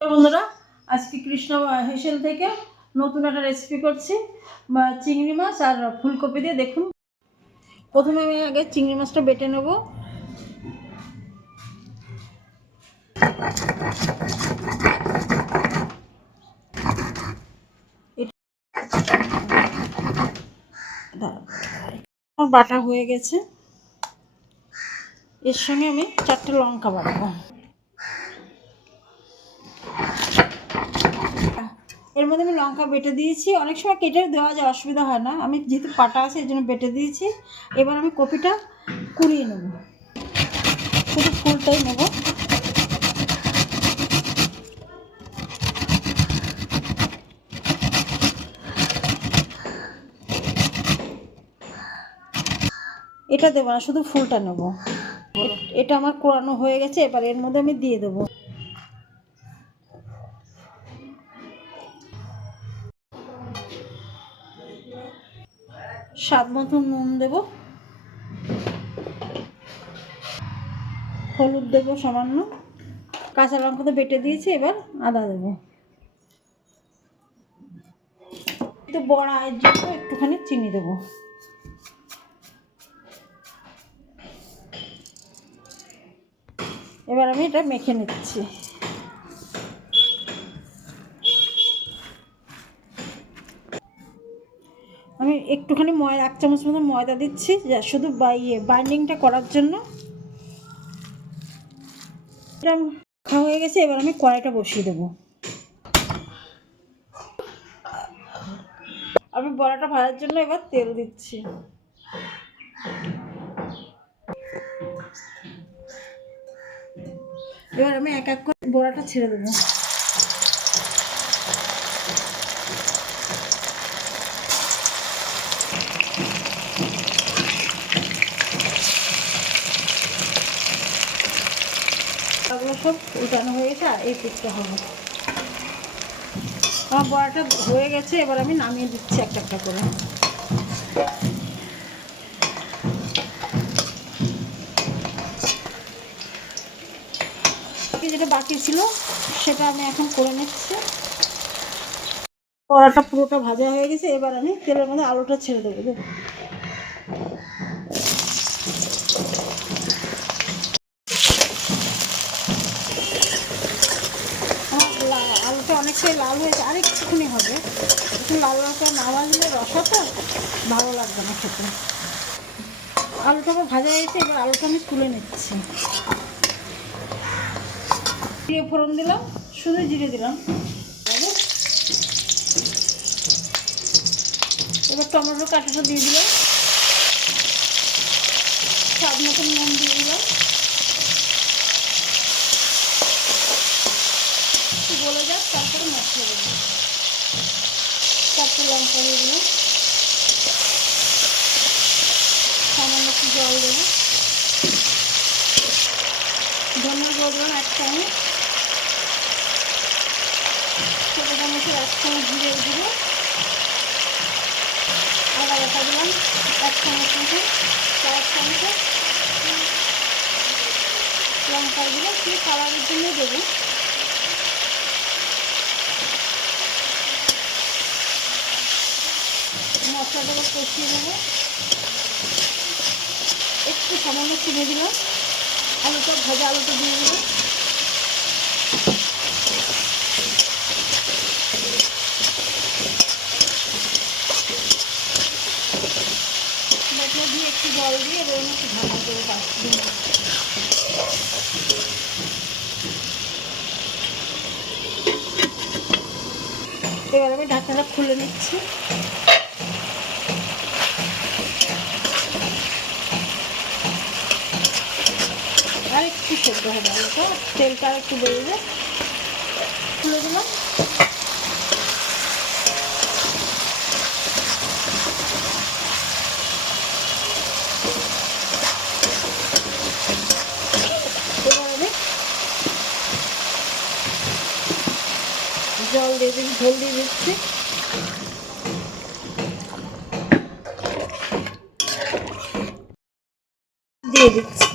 বন্ধুরা, আজকে কৃষ্ণ হেসেল থেকে নতুন একটা রেসিপি করছি, চিংড়ি মাছ আর ফুলকপি দিয়ে। দেখুন, প্রথমে আমি আগে চিংড়ি মাছটা বেটে নেব। বাটা হয়ে গেছে, এর সঙ্গে আমি 4টে লঙ্কা বাটবো। এর মধ্যে আমি লঙ্কা বেটে দিয়েছি, অনেক সময় কেটে দেওয়া যায়, অসুবিধা হয় না। আমি যেহেতু পাটা আছে এই জন্য বেটে দিয়েছি। এবার আমি কপিটা কুড়িয়ে নেব, শুধু ফুলটাই নেব। এটা দেবো না, শুধু ফুলটা নেব। এটা আমার কোরানো হয়ে গেছে, এবার এর মধ্যে আমি দিয়ে দেবো স্বাদ মতো নুন, দেব হলুদ, দেবো সামান্য, কাঁচা লঙ্কা তো বেটে দিয়েছি, এবার আদা দেবো, একটু বড়া এর জন্য একটুখানি চিনি দেবো। এবার আমি এটা মেখে নিচ্ছি। আমি একটুখানি ময়দা, 1 চামচ মতো ময়দা দিচ্ছি, যা শুধু বাইন্ডিংটা করার জন্য। এটা খাওয়া হয়ে গেছে, এবার আমি কড়াইটা বসিয়ে দেবো। আমি বড়াটা ভাজার জন্য এবার তেল দিচ্ছি। এবার আমি এক এক করে বড়াটা ছেড়ে দেবো। এগুলো সব উল্টানো হয়ে গেছে, আর এই পিঠটা হবে। আমার বড়াটা হয়ে গেছে, এবার আমি নামিয়ে দিচ্ছি একটা একটা করে। যেটা বাকি ছিল সেটা আমি এখন করে নিচ্ছি। বড়াটা পুরোটা ভাজা হয়ে গেছে, এবার আমি তেলের মধ্যে আলুটা ছেড়ে দেবো। আলুটা অনেকটাই লাল হয়েছে, আর একটুখানি হবে। একটু লাল লাল করে না ভাজলে রসা তো ভালো লাগবে না খেতে। আলুটা আমার ভাজা হয়েছে, এবার আলুটা আমি তুলে নিচ্ছি। জিরে ফোড়ন দিলাম, শুধু জিরে দিলাম। এবার টমেটো কাঁটাটা দিয়ে দিলাম, স্বাদ মতন নুন দিয়ে দিলাম, একটু গলে যাক, তারপরে মশলা দেবো। 4টে লঙ্কা দিয়ে দিলাম, সামান্য একটু জল দেবো। ধনিয়া গুঁড়ো দিলাম 1 চামচ, ছোটো চামচের 1 চামচ জিরে গুঁড়ো, আদা বাটা দিলাম 1 চামচ মতো, 4 চামচের লঙ্কার গুঁড়ো, একটু কালারের জন্য দেবো। মশলাটাকে কষিয়ে নেবো, একটু সামান্য চিনি দিলাম, আলুটা ভাজা আলুটা দিয়ে দিলাম। মশলা দিয়ে একটু জল দিয়ে এবার আমি একটু ঢাকা করে দিই। এবার আমি ঢাকনাটা খুলে নিচ্ছি। আর একটু সেদ্ধ হবে আলুটা, তেলটা আর একটু বেরোবে। খুলে দিলাম। এবার আমি জল দিয়ে দিচ্ছি, ঝোল দিয়ে দিচ্ছি। দিয়ে দিচ্ছি।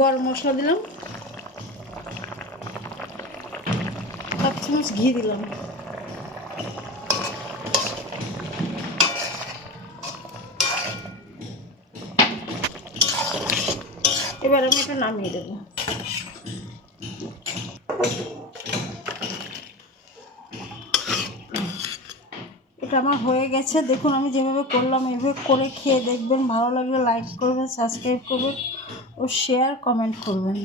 গরম মশলা দিলাম, 1 চামচ ঘি দিলাম, এবার আমি এটা নামিয়ে দেবো। এটা আমার হয়ে গেছে। দেখুন আমি যেভাবে করলাম এভাবে করে খেয়ে দেখবেন, ভালো লাগলে লাইক করবেন, সাবস্ক্রাইব করবেন ও শেয়ার কমেন্ট করবেন।